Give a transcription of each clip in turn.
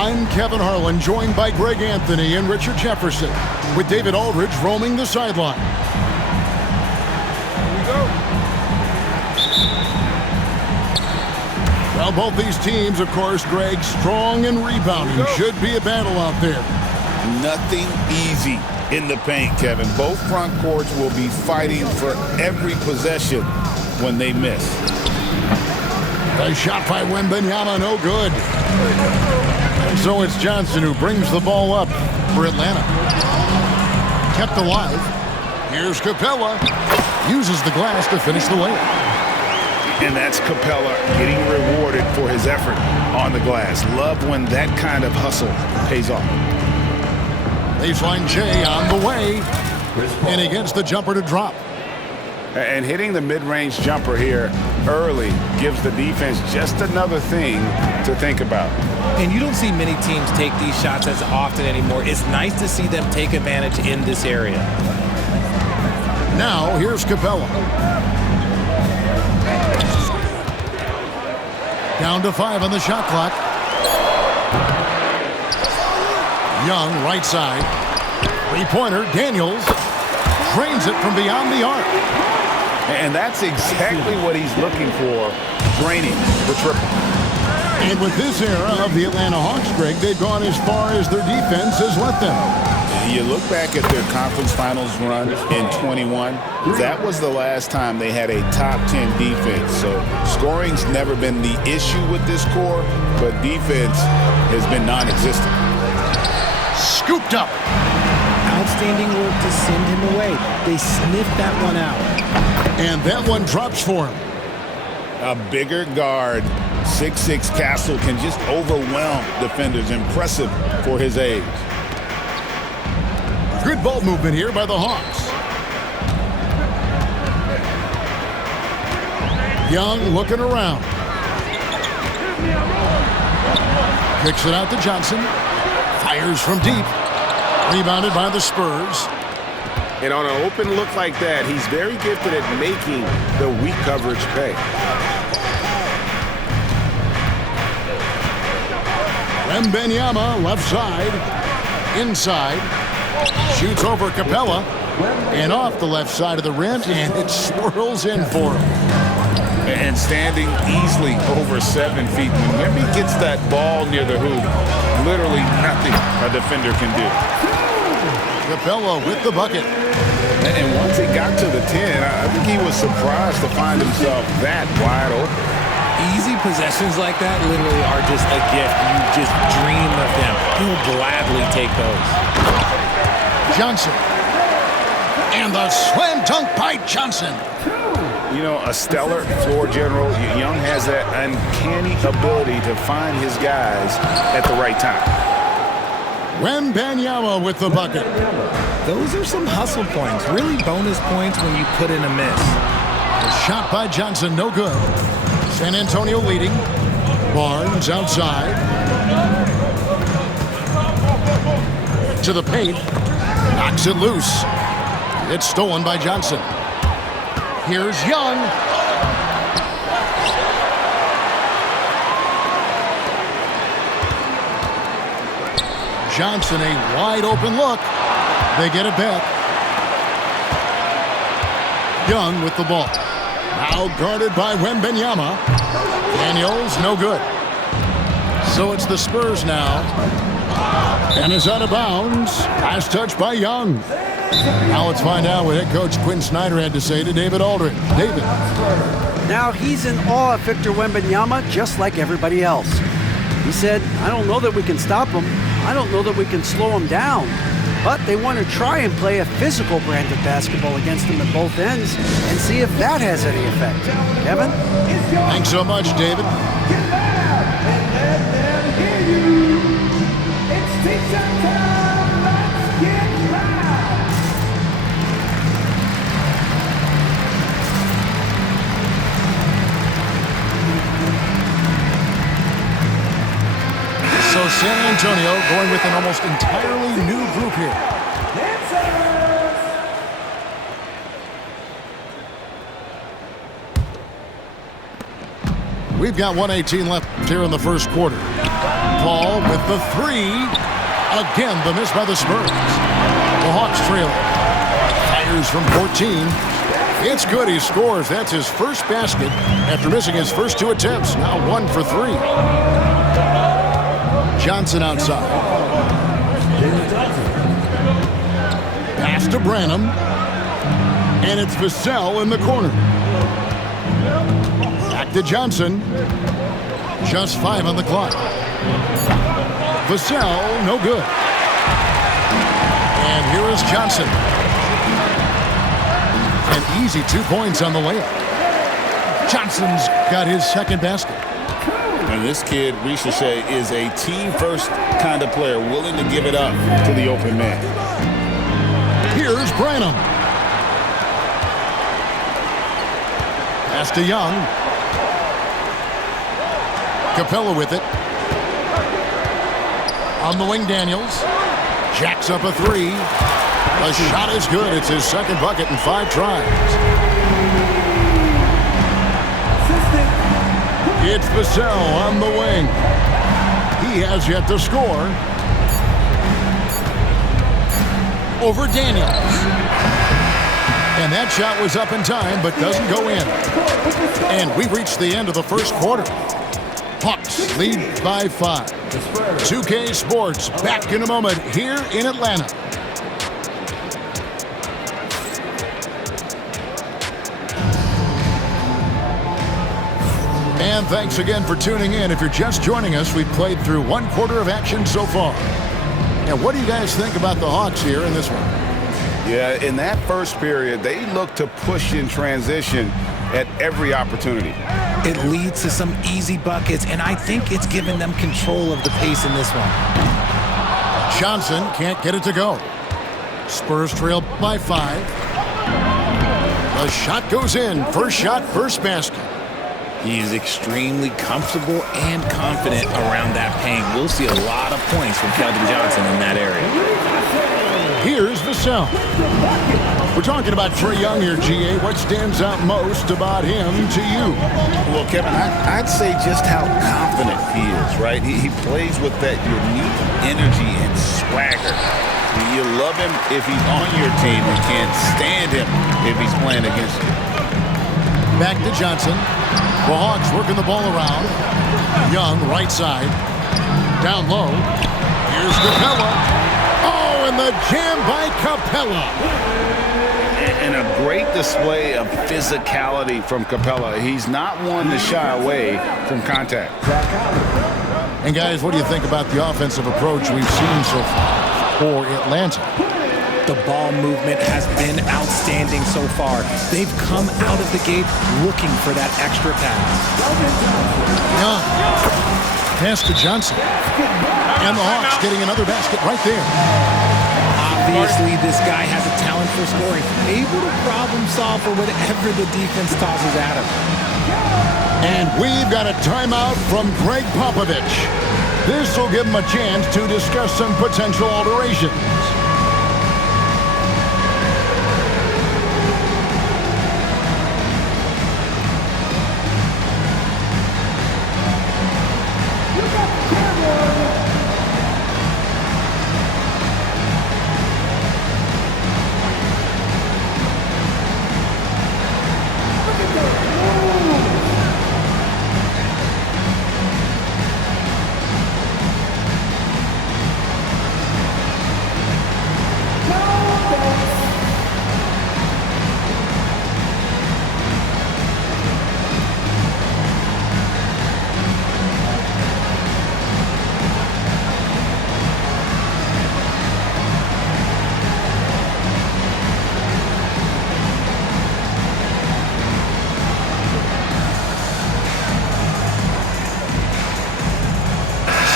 I'm Kevin Harlan, joined by Greg Anthony and Richard Jefferson, with David Aldridge roaming the sideline. Here we go. Well, both these teams, of course, Greg, strong and rebounding. Should be a battle out there. Nothing easy in the paint, Kevin. Both front courts will be fighting for every possession when they miss. A shot by Wembanyama, no good. And so it's Johnson who brings the ball up for Atlanta. Kept alive. Here's Capella. Uses the glass to finish the layup. And that's Capella getting rewarded for his effort on the glass. Love when that kind of hustle pays off. Baseline J on the way. And he gets the jumper to drop. And hitting the mid-range jumper here early gives the defense just another thing to think about. And you don't see many teams take these shots as often anymore. It's nice to see them take advantage in this area. Now, here's Capella. Down to 5 on the shot clock. Young, right side. Three-pointer, Daniels. Drains it from beyond the arc. And that's exactly what he's looking for, draining the triple. And with this era of the Atlanta Hawks, Greg, they've gone as far as their defense has let them. You look back at their conference finals run in 21, that was the last time they had a top 10 defense. So scoring's never been the issue with this core, but defense has been non-existent. Scooped up. Outstanding work to send him away. They sniffed that one out. And that one drops for him. A bigger guard, 6'6" Castle, can just overwhelm defenders. Impressive for his age. Good ball movement here by the Hawks. Young looking around. Kicks it out to Johnson. Fires from deep. Rebounded by the Spurs. And on an open look like that, he's very gifted at making the weak coverage pay. Wembanyama, left side. Inside. Shoots over Capella. And off the left side of the rim, and it swirls in for him. And standing easily over 7 feet. Whenever he gets that ball near the hoop, literally nothing a defender can do. Capella with the bucket. And once he got to the 10, I think he was surprised to find himself that wide open. Easy possessions like that literally are just a gift. You just dream of them. He'll gladly take those. Johnson. And the slam dunk by Johnson. You know, a stellar floor general. Young has that uncanny ability to find his guys at the right time. Wembanyama with the bucket. Those are some hustle points. Really bonus points when you put in a miss. A shot by Johnson, no good. San Antonio leading. Barnes outside. To the paint. Knocks it loose. It's stolen by Johnson. Here's Young. Johnson, a wide open look. They get it back. Young with the ball. Now guarded by Wembanyama. Daniels, no good. So it's the Spurs now. And is out of bounds. Last touch by Young. Now let's find out what head coach Quinn Snyder had to say to David Aldridge. David. Now he's in awe of Victor Wembanyama, just like everybody else. He said, I don't know that we can stop him. I don't know that we can slow him down. But they want to try and play a physical brand of basketball against him at both ends and see if that has any effect. Kevin? Thanks so much, David. So San Antonio going with an almost entirely new group here. We've got 1:18 left here in the first quarter. Paul with the three. Again, the miss by the Spurs. The Hawks trail. Fires from 14. It's good. He scores. That's his first basket after missing his first 2 attempts. Now 1 for 3. Johnson outside. Pass to Branham. And it's Vassell in the corner. Back to Johnson. Just 5 on the clock. Vassell, no good. And here is Johnson. An easy 2 points on the layup. Johnson's got his second basket. And this kid, Richeche, is a team-first kind of player, willing to give it up to the open man. Here's Branham. Pass to Young. Capella with it. On the wing, Daniels. Jacks up a 3. The shot is good. It's his second bucket in 5 tries. It's Vassell on the wing. He has yet to score. Over Daniels. And that shot was up in time, but doesn't go in. And we reached the end of the first quarter. Hawks lead by 5. 2K Sports back in a moment here in Atlanta. And thanks again for tuning in. If you're just joining us, we've played through 1 quarter of action so far. And what do you guys think about the Hawks here in this one? Yeah, in that first period, they looked to push in transition at every opportunity. It leads to some easy buckets, and I think it's given them control of the pace in this one. Johnson can't get it to go. Spurs trail by 5. The shot goes in. First shot, first basket. He is extremely comfortable and confident around that paint. We'll see a lot of points from Keldon Johnson in that area. Here's Vassell. We're talking about Trae Young here, GA. What stands out most about him to you? Well, Kevin, I'd say just how confident he is, right? He plays with that unique energy and swagger. You love him if he's on your team and can't stand him if he's playing against you. Back to Johnson. The Hawks working the ball around. Young, right side. Down low. Here's Capella. Oh, and the jam by Capella. And a great display of physicality from Capella. He's not one to shy away from contact. And guys, what do you think about the offensive approach we've seen so far for Atlanta? The ball movement has been outstanding so far. They've come out of the gate looking for that extra pass. Young. Pass to Johnson. And the Hawks getting another basket right there. Obviously, this guy has a talent for scoring. Able to problem solve for whatever the defense tosses at him. And we've got a timeout from Greg Popovich. This will give him a chance to discuss some potential alterations.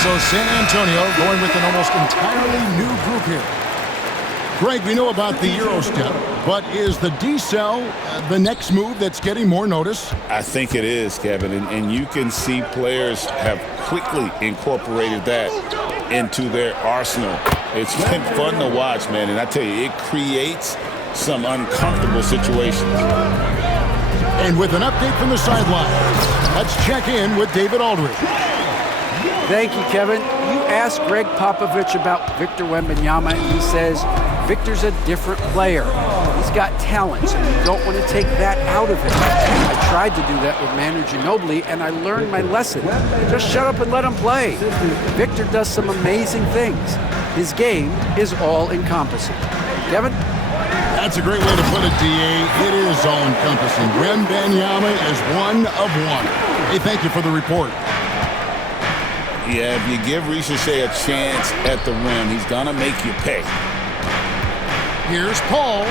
So San Antonio going with an almost entirely new group here. Greg, we know about the Euro step, but is the decel the next move that's getting more notice? I think it is, Kevin, and you can see players have quickly incorporated that into their arsenal. It's been fun to watch, man, and I tell you, it creates some uncomfortable situations. And with an update from the sideline, let's check in with David Aldridge. Thank you, Kevin. You asked Greg Popovich about Victor Wembanyama, and he says Victor's a different player. He's got talent, and you don't want to take that out of him. I tried to do that with Manu Ginobili, and I learned my lesson. Just shut up and let him play. Victor does some amazing things. His game is all-encompassing. Kevin? That's a great way to put it, D.A. It is all-encompassing. Wembanyama is one of one. Hey, thank you for the report. Yeah, if you give Ricochet a chance at the rim, he's going to make you pay. Here's Paul.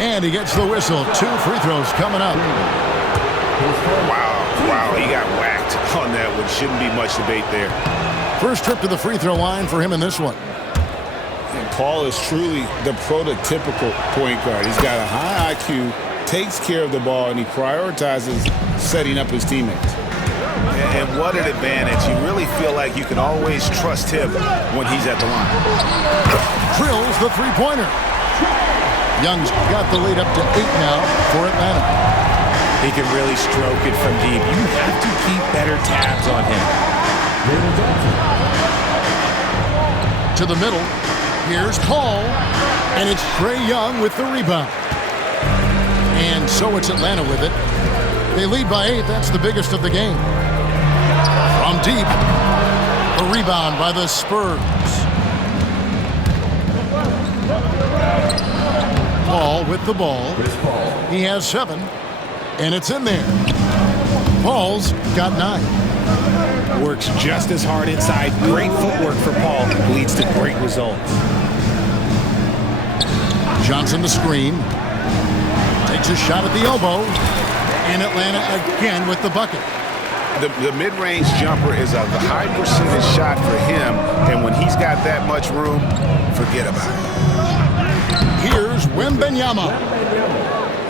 And he gets the whistle. 2 free throws coming up. Wow, he got whacked on that one. Shouldn't be much debate there. First trip to the free throw line for him in this one. And Paul is truly the prototypical point guard. He's got a high IQ, takes care of the ball, and he prioritizes setting up his teammates. And what an advantage. You really feel like you can always trust him when he's at the line. Drills the three-pointer. Young's got the lead up to 8 now for Atlanta. He can really stroke it from deep. You have to keep better tabs on him. To the middle. Here's Paul. And it's Trae Young with the rebound. And so it's Atlanta with it. They lead by 8. That's the biggest of the game. From deep, the rebound by the Spurs. Paul with the ball. He has 7, and it's in there. Paul's got 9. Works just as hard inside. Great footwork for Paul. Leads to great results. Johnson the screen. Takes a shot at the elbow. And Atlanta again with the bucket. The mid-range jumper is a high percentage shot for him, and when he's got that much room, forget about it. Here's Wembanyama.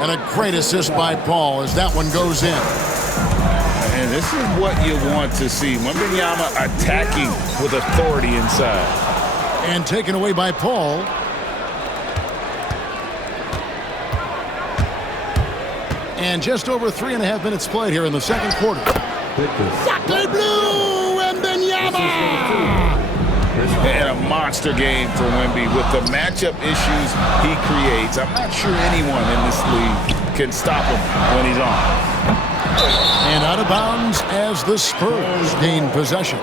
And a great assist by Paul as that one goes in. And this is what you want to see. Wembanyama attacking with authority inside. And taken away by Paul. And just over 3.5 minutes played here in the second quarter. Sacre Blue, Wembanyama! And a monster game for Wemby with the matchup issues he creates. I'm not sure anyone in this league can stop him when he's on. And out of bounds as the Spurs gain possession.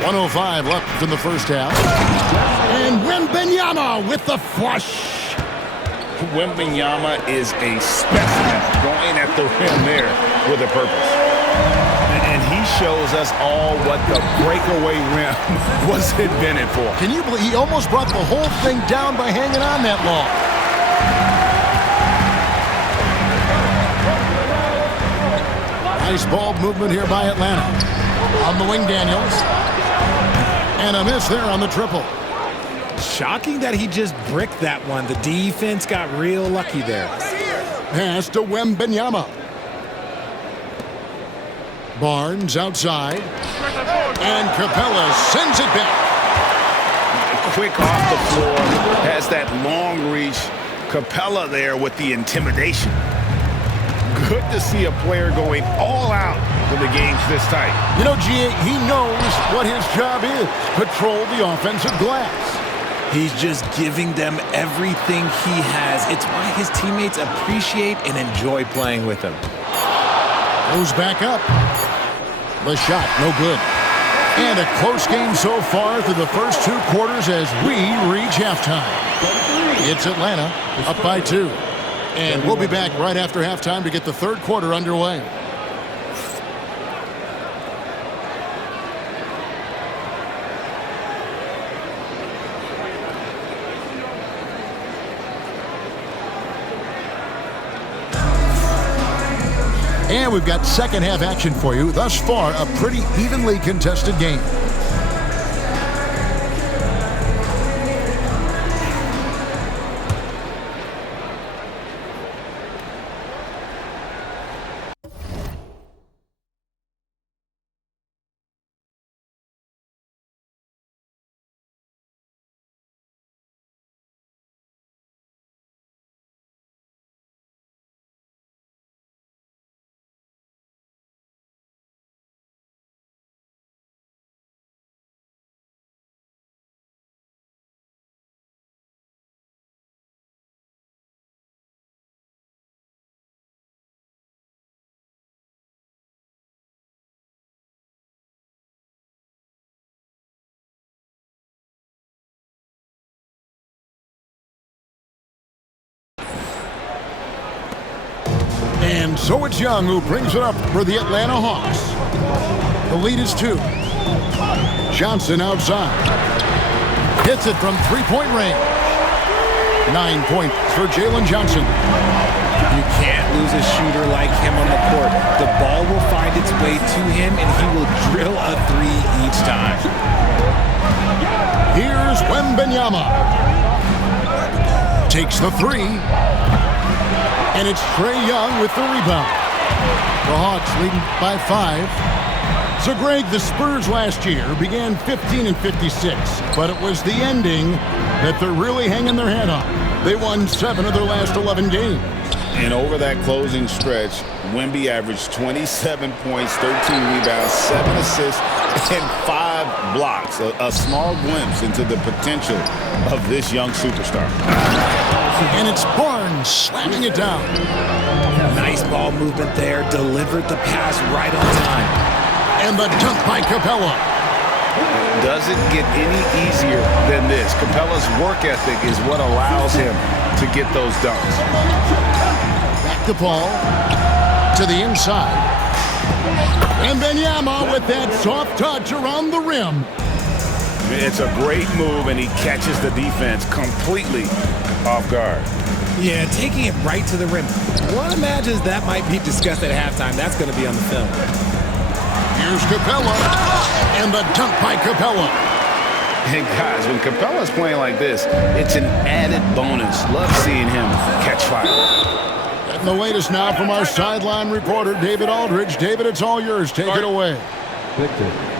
.105 left in the first half. And Wembanyama with the flush. Wembanyama is a specimen going at the rim there with a purpose. And he shows us all what the breakaway rim was invented for. Can you believe he almost brought the whole thing down by hanging on that long? Nice ball movement here by Atlanta. On the wing, Daniels. And a miss there on the triple. Shocking that he just bricked that one. The defense got real lucky there. Pass to Wembanyama. Barnes outside. And Capella sends it back. Quick off the floor, has that long reach. Capella there with the intimidation. Good to see a player going all out when the game's this tight. You know, G.A., he knows what his job is. Patrol the offensive glass. He's just giving them everything he has. It's why his teammates appreciate and enjoy playing with him. Goes back up. The shot, no good. And a close game so far through the first 2 quarters as we reach halftime. It's Atlanta up by 2. And we'll be back right after halftime to get the third quarter underway. And we've got second half action for you. Thus far, a pretty evenly contested game. And so it's Young who brings it up for the Atlanta Hawks. The lead is 2. Johnson outside. Hits it from three-point range. 9 points for Jalen Johnson. You can't lose a shooter like him on the court. The ball will find its way to him, and he will drill a 3 each time. Here's Wembanyama. Takes the 3. And it's Trae Young with the rebound. The Hawks leading by 5. So, Greg, the Spurs last year began 15-56, but it was the ending that they're really hanging their head on. They won 7 of their last 11 games. And over that closing stretch, Wemby averaged 27 points, 13 rebounds, 7 assists, and 5 blocks. A small glimpse into the potential of this young superstar. And it's Barnes slamming it down. Nice ball movement there. Delivered the pass right on time. And the dunk by Capella. Doesn't get any easier than this. Capella's work ethic is what allows him to get those dunks. Back to Paul. To the inside. And Wembanyama with that soft touch around the rim. It's a great move, and he catches the defense completely off guard. Yeah, taking it right to the rim. One imagines that might be discussed at halftime. That's going to be on the film. Here's Capella, and the dunk by Capella. And guys, when Capella's playing like this, it's an added bonus. Love seeing him catch fire. And the latest now from our sideline reporter, David Aldridge. David, it's all yours. Take it away.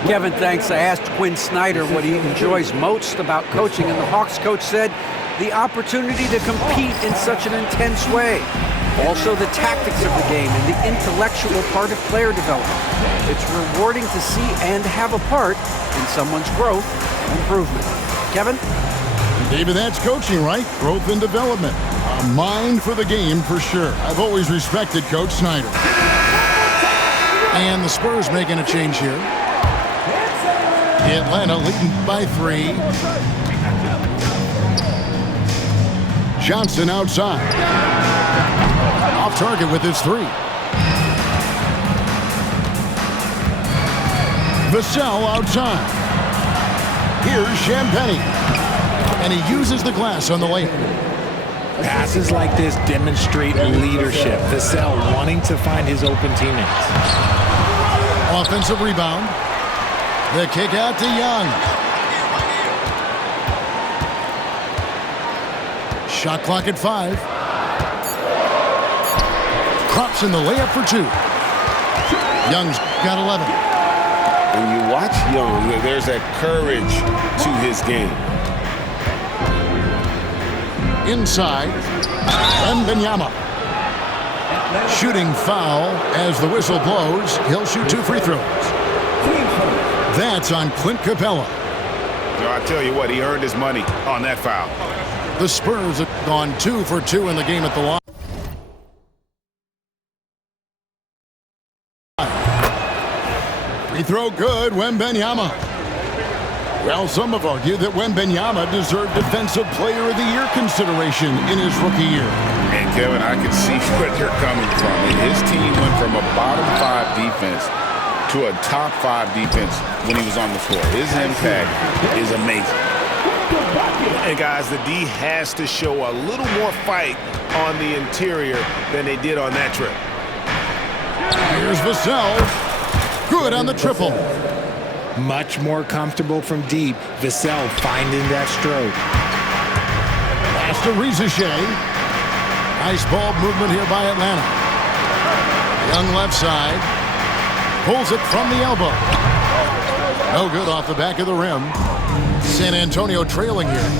Kevin, thanks. I asked Quinn Snyder what he enjoys most about coaching, and the Hawks coach said the opportunity to compete in such an intense way. Also the tactics of the game and the intellectual part of player development. It's rewarding to see and have a part in someone's growth and improvement. Kevin? David, that's coaching, right? Growth and development. A mind for the game for sure. I've always respected Coach Snyder. And the Spurs making a change here. Atlanta leading by 3. Johnson outside. Off target with his 3. Vassell outside. Here's Champagnie. And he uses the glass on the layup. Passes like this demonstrate leadership. Vassell wanting to find his open teammates. Offensive rebound. The kick out to Young. Shot clock at 5. Crops in the layup for 2. Young's got 11. When you watch Young, there's that courage to his game. Inside, Wembanyama. Shooting foul as the whistle blows. He'll shoot 2 free throws. That's on Clint Capella. I tell you what, he earned his money on that foul. The Spurs have gone 2 for 2 in the game at the line. Free throw good, Wembanyama. Well, some have argued that Wembanyama deserved Defensive Player of the Year consideration in his rookie year. And Kevin, I can see where they're coming from. His team went from a bottom 5 defense to a top 5 defense when he was on the floor. His impact is amazing. And guys, the D has to show a little more fight on the interior than they did on that trip. Here's Vassell. Good on the triple. Much more comfortable from deep. Vassell finding that stroke. Pass to Rizachet. Nice ball movement here by Atlanta. Young left side. Pulls it from the elbow. No good off the back of the rim. San Antonio trailing here.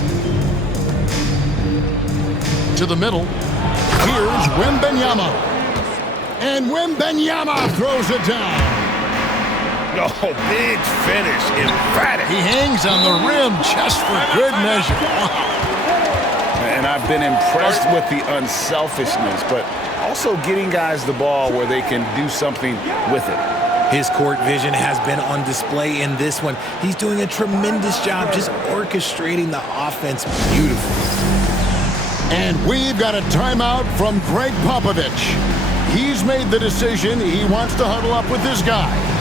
To the middle. Here's Wembanyama. And Wembanyama throws it down. Oh, big finish, emphatic. He hangs on the rim just for good measure. And I've been impressed with the unselfishness, but also getting guys the ball where they can do something with it. His court vision has been on display in this one. He's doing a tremendous job just orchestrating the offense beautifully. And we've got a timeout from Greg Popovich. He's made the decision. He wants to huddle up with his guys.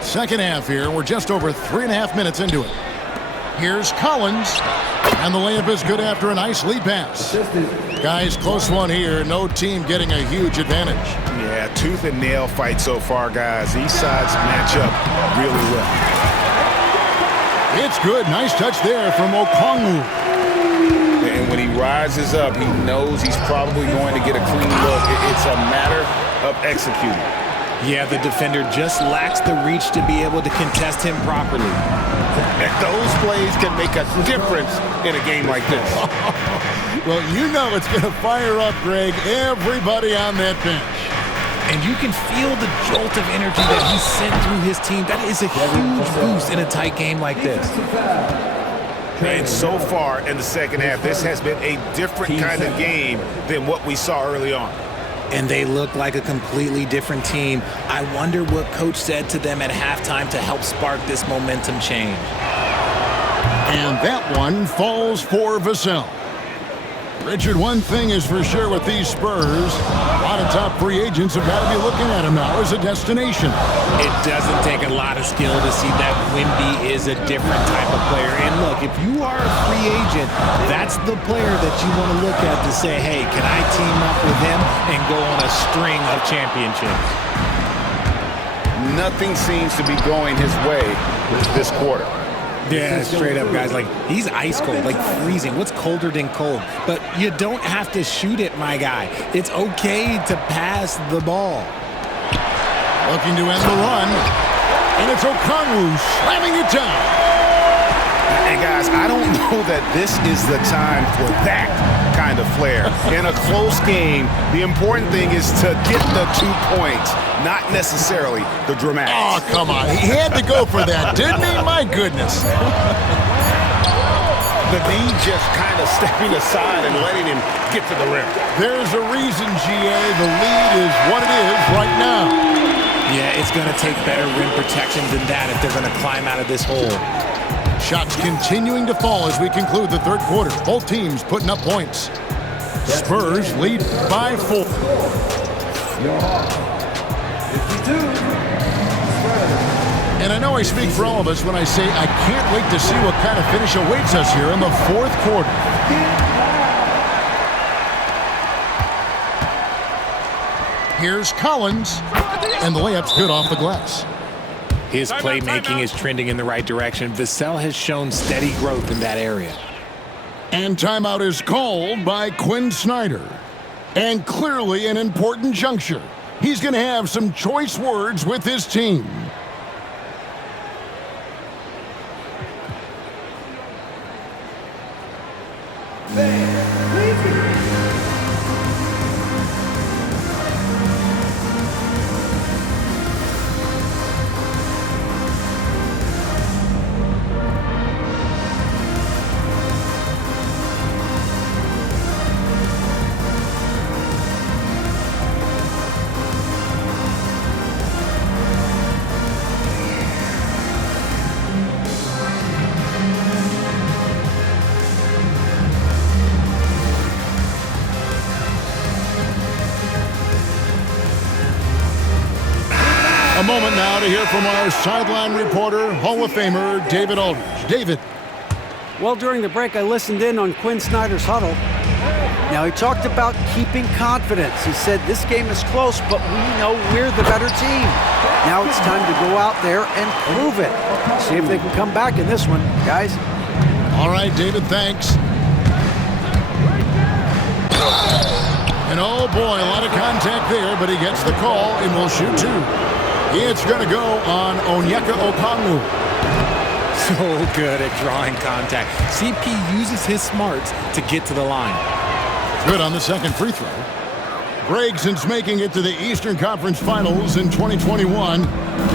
Second half here. We're just over 3.5 minutes into it. Here's Collins. And the layup is good after a nice lead pass. Guys, close one here. No team getting a huge advantage. Yeah, tooth and nail fight so far, guys. These sides match up really well. It's good. Nice touch there from Okongwu. And when he rises up, he knows he's probably going to get a clean look. It's a matter of executing. Yeah, the defender just lacks the reach to be able to contest him properly. And those plays can make a difference in a game like this. Well, you know it's going to fire up, Greg, everybody on that bench. And you can feel the jolt of energy that he sent through his team. That is a huge boost in a tight game like this. And so far in the second half, this has been a different kind of game than what we saw early on. And they look like a completely different team. I wonder what coach said to them at halftime to help spark this momentum change. And that one falls for Vassell. Richard, one thing is for sure with these Spurs, a lot of top free agents have got to be looking at him now as a destination. It doesn't take a lot of skill to see that Wemby is a different type of player. And look, if you are a free agent, that's the player that you want to look at to say, hey, can I team up with him and go on a string of championships? Nothing seems to be going his way this quarter. Yeah, straight up, guys. Like, he's ice cold, like freezing. What's colder than cold? But you don't have to shoot it, my guy. It's okay to pass the ball. Looking to end the run. And it's Okongwu slamming it down. And guys, I don't know that this is the time for that kind of flair. In a close game, the important thing is to get the 2 points, not necessarily the dramatics. Oh, come on. He had to go for that, didn't he? My goodness. The knee just kind of stepping aside and letting him get to the rim. There's a reason, GA. The lead is what it is right now. Yeah, it's going to take better rim protection than that if they're going to climb out of this hole. Shots continuing to fall as we conclude the third quarter. Both teams putting up points. Spurs lead by 4. And I know I speak for all of us when I say I can't wait to see what kind of finish awaits us here in the fourth quarter. Here's Collins, and the layup's good off the glass. His playmaking is trending in the right direction. Vassell has shown steady growth in that area. And timeout is called by Quinn Snyder. And clearly an important juncture. He's going to have some choice words with his team. A moment now to hear from our sideline reporter, Hall of Famer David Aldridge. David. Well, during the break, I listened in on Quinn Snyder's huddle. Now, he talked about keeping confidence. He said, this game is close, but we know we're the better team. Now it's time to go out there and prove it. See if they can come back in this one, guys. All right, David, thanks. And oh boy, a lot of contact there, but he gets the call and will shoot two. It's going to go on Onyeka Okongwu. So good at drawing contact. CP uses his smarts to get to the line. Good on the second free throw. Greg, since making it to the Eastern Conference Finals in 2021,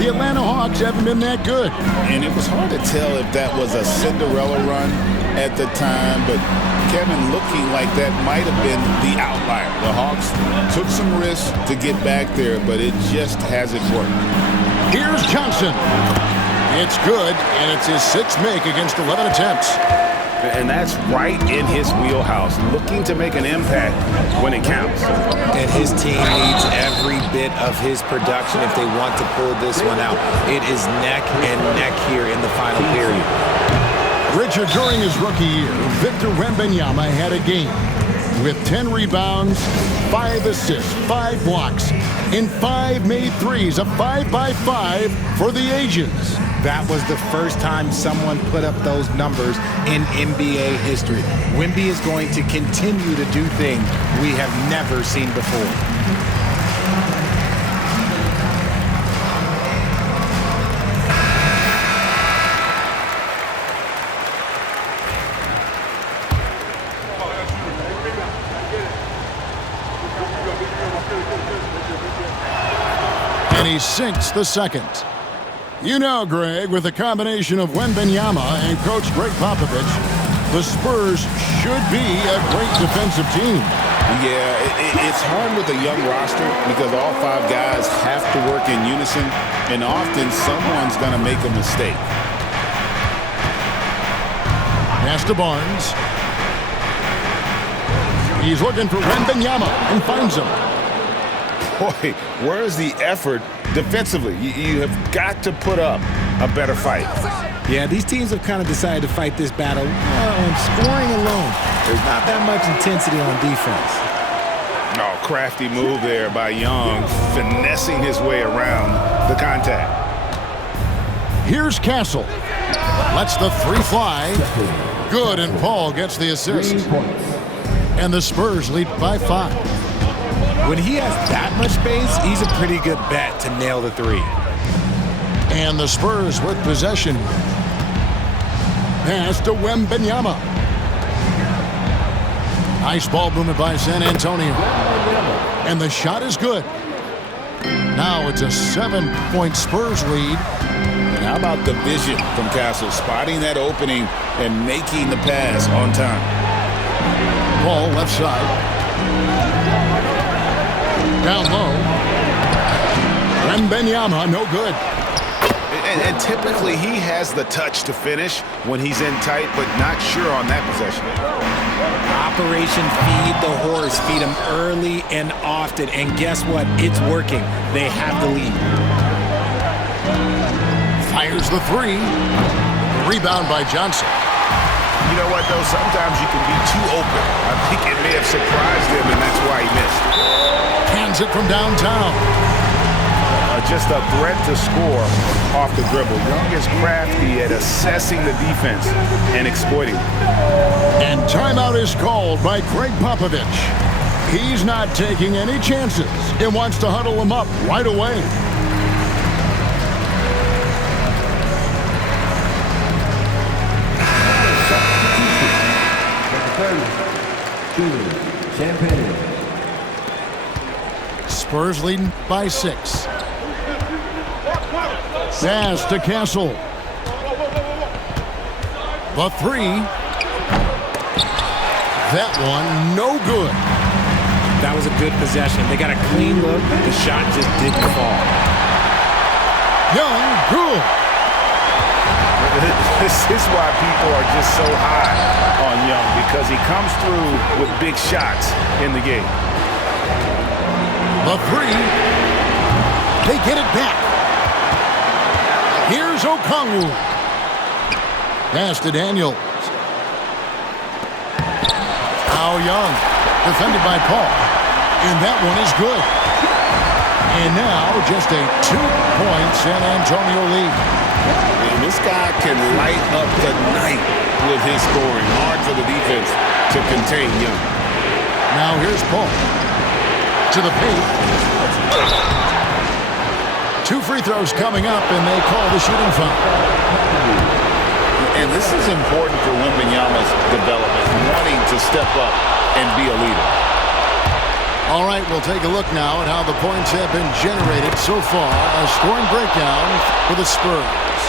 the Atlanta Hawks haven't been that good. And it was hard to tell if that was a Cinderella run at the time, but Kevin, looking like that might have been the outlier. The Hawks took some risks to get back there, but it just hasn't worked. Here's Johnson. It's good, and it's his sixth make against 11 attempts. And that's right in his wheelhouse, looking to make an impact when it counts. And his team needs every bit of his production if they want to pull this one out. It is neck and neck here in the final period. Richard, during his rookie year, Victor Wembanyama had a game with 10 rebounds, 5 assists, 5 blocks, and 5 made threes, a 5-by-5 for the ages. That was the first time someone put up those numbers in NBA history. Wemby is going to continue to do things we have never seen before. And he sinks the second. You know, Greg, with a combination of Wembanyama and Coach Greg Popovich, the Spurs should be a great defensive team. Yeah, it's hard with a young roster because all 5 guys have to work in unison, and often someone's going to make a mistake. Pass to Barnes. He's looking for Wembanyama and finds him. Boy, where's the effort defensively? You have got to put up a better fight. Yeah, these teams have kind of decided to fight this battle on scoring alone. There's not that much intensity on defense. Oh, crafty move there by Young, finessing his way around the contact. Here's Castle. Lets the 3 fly. Good, and Paul gets the assist. And the Spurs lead by 5. When he has that much space, he's a pretty good bet to nail the 3. And the Spurs with possession. Pass to Wembanyama. Nice ball movement by San Antonio. And the shot is good. Now it's a 7-point Spurs lead. And how about the vision from Castle, spotting that opening and making the pass on time. Ball left side. Down low. Wembanyama, no good. And typically he has the touch to finish when he's in tight, but not sure on that possession. Operation Feed the Horse. Feed him early and often. And guess what? It's working. They have the lead. Fires the 3. Rebound by Johnson. You know what, though? Sometimes you can be too open. I think it may have surprised him, and that's why he missed. Hands it from downtown. Just a threat to score off the dribble. Young is crafty at assessing the defense and exploiting. And timeout is called by Greg Popovich. He's not taking any chances and wants to huddle them up right away. Spurs leading by 6. Pass to Castle. The 3. That one, no good. That was a good possession. They got a clean look. The shot just didn't fall. Young, good. This is why people are just so high on Young, because he comes through with big shots in the game. The 3. They get it back. Here's Okongwu. Pass to Daniels. Now Young, defended by Paul. And that one is good. And now just a 2-point San Antonio lead. And this guy can light up the night with his scoring. Hard for the defense to contain Young. Now here's Paul. To the paint. 2 free throws coming up, and they call the shooting foul. And this is important for Wembanyama's development, wanting to step up and be a leader. All right, we'll take a look now at how the points have been generated so far. A scoring breakdown for the Spurs.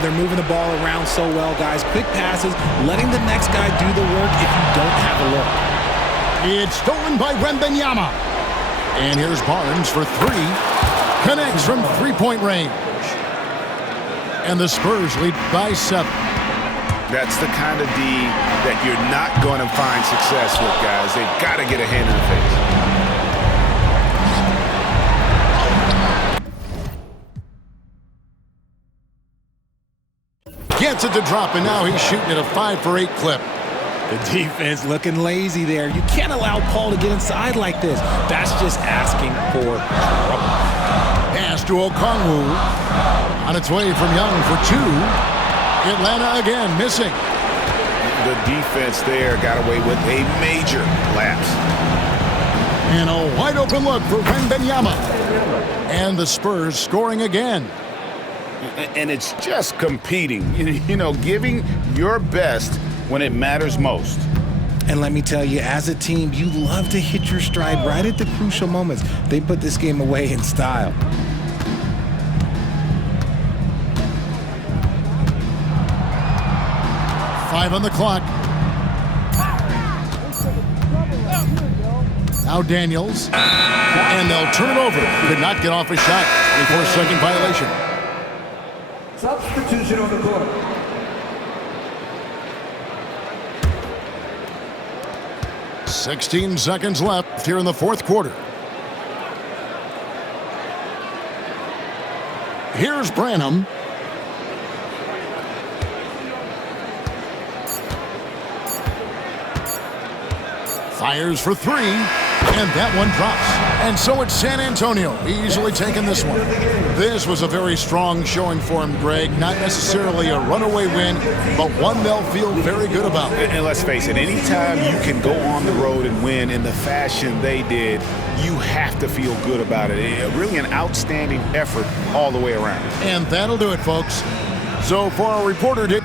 They're moving the ball around so well, guys. Quick passes, letting the next guy do the work if you don't have a look. It's stolen by Wembanyama. And here's Barnes for 3. Connects from 3-point range. And the Spurs lead by 7. That's the kind of D that you're not going to find success with, guys. They've got to get a hand in the face. Gets it to drop, and now he's shooting at a 5-for-8 clip. The defense looking lazy there. You can't allow Paul to get inside like this. That's just asking for trouble. Pass to Okongwu. On its way from Young for 2. Atlanta again missing. The defense there got away with a major lapse. And a wide open look for Wembanyama. And the Spurs scoring again. And it's just competing, you know, giving your best when it matters most. And let me tell you, as a team, you love to hit your stride right at the crucial moments. They put this game away in style. Five on the clock. Now Daniels. And they'll turn it over. Could not get off a shot. 24-second violation. Substitution on the court. "16 seconds left here in the fourth quarter. Here's Branham. Fires for 3, and that one drops. And so it's San Antonio easily taking this one. This was a very strong showing for him, Greg. Not necessarily a runaway win, but one they'll feel very good about. And let's face it, anytime you can go on the road and win in the fashion they did, you have to feel good about it. Really an outstanding effort all the way around. And that'll do it, folks. So for our reporter, Dave